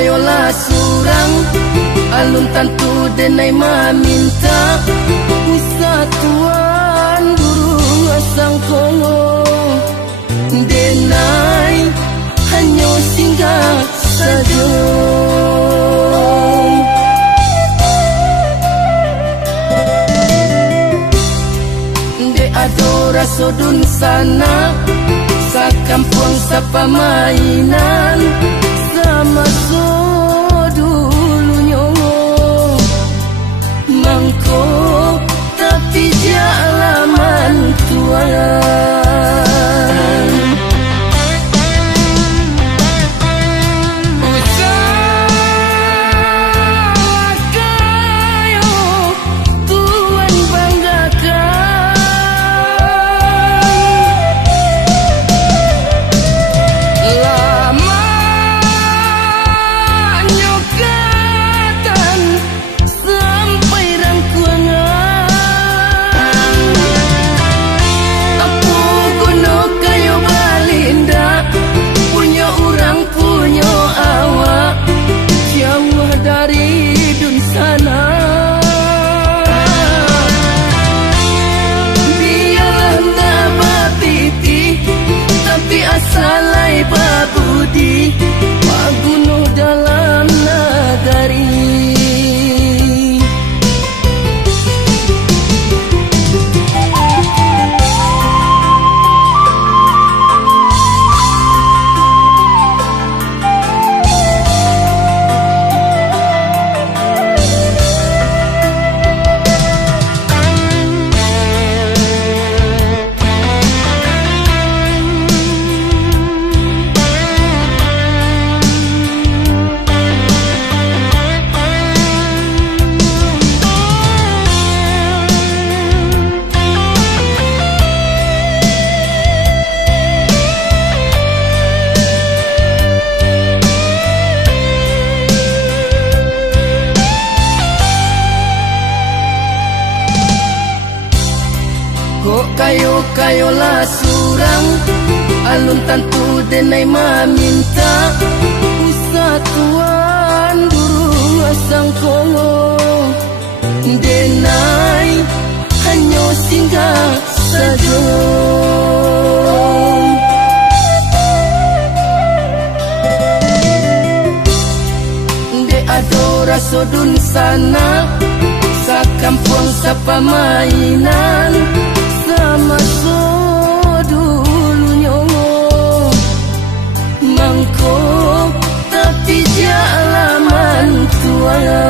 kayolah surang alun tantu denai maminta usa tuan burung asang kongo denai hanya singgah saja. De adora sodun sana sa kampung sa pamainan sama so dulu nyongo mangko tapi dia alaman tuan. Salai babudi magunuh dalam nagari. Kayolah surang alun tantu denai maminta usa tuan burung asang kongo denai hanya singgah saja. De adora sodun sana sa kampung sa pamainan sama so dulu nyongo mangko tapi dia alaman tuan.